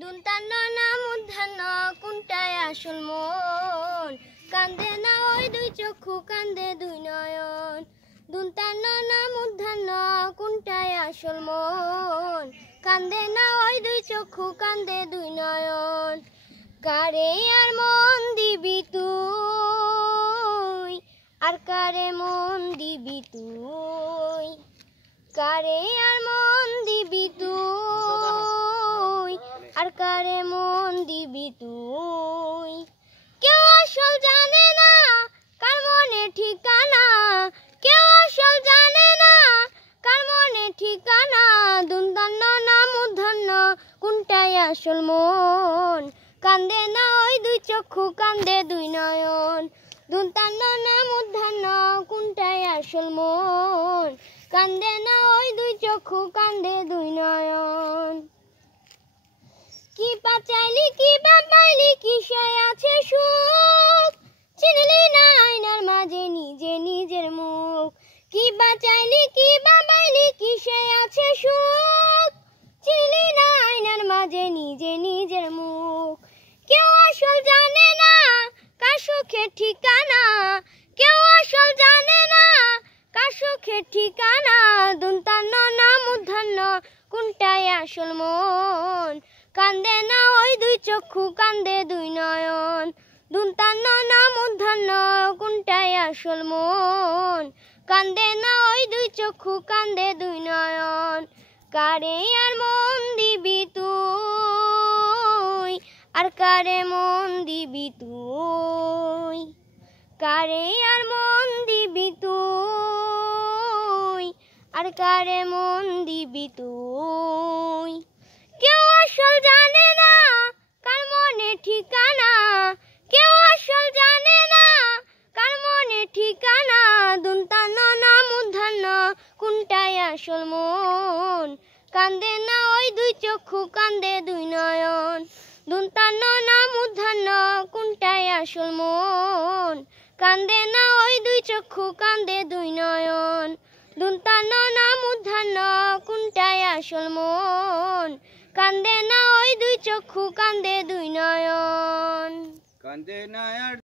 দুন্তান্ন না মূর্ধন্য কোনটায় আসল মন, কান্দে না ওই দুই চক্ষু কান্দে দুই নয়ন। দুন্তান্ন না মূর্ধন্য কোনটায় আসল মন, কান্দে না ওই দুই চক্ষু কান্দে দুই নয়ন। কারে আর মন দিবি তুই, আর কারে মন দিবি তুই, কারে আর মন দিবি তুই, আর কারে মন দিবি তুই। কেউ আসল জানে না কার মনে ঠিকানা, কেউ আসল জানে না কার মনে ঠিকানা। দুন্তান্ন না মূর্ধন্য কোনটায় আসল মন, কান্দে না ওই দুই চক্ষু কান্দে দুই নয়ন। দুন্তান্ন না মূর্ধন্য কোনটায় আসল মন, কান্দে না ওই দুই চক্ষু কান্দে দুই নয়ন। কি পাচাইলি কি বাবাইলি কিসে আছে সুখ, চিনলি না আয়নার মাঝে নিজে নিজের মুখ। কি বাচাইলি কি বাবাইলি কিসে আছে সুখ, চিনলি না আয়নার মাঝে নিজে নিজের মুখ। কেউ আসল জানে না কার সুখের ঠিকানা, কেউ আসল জানে না কার সুখের ঠিকানা। দুন্তান্ন না মূর্ধন্য কোনটায় আসল মন, কান্দে না ওই দুই চক্ষু কান্দে দুই নয়ন। দুন্তান্ন না মূর্ধন্য কোনটায় আসল মন, কান্দে না ওই দুই চক্ষু কান্দে দুই নয়ন। কারে আর মন দিবি তুই, আর কারে মন দিবি তুই, কারে আর মন দিবি তুই, আর কারে মন দিবি তুই। কেউ আসল জানে না কার মনে ঠিকানা, কেউ আসল জানে না কার মনে ঠিকানা। দুন্তান্ন না মূর্ধন্য কোনটায় আসল মন, কান্দে না ওই দুই চক্ষু কান্দে দুই নয়ন। দুন্তান্ন না মূর্ধন্য কোনটায় আসল মন, কান্দে না ওই দুই চক্ষু কান্দে দুই নয়ন। দুন্তান্ন না মূর্ধন্য কোনটায় আসল মন, কান্দে না ওই দুই চক্ষু কান্দে দুই নয়ন। কান্দে না আর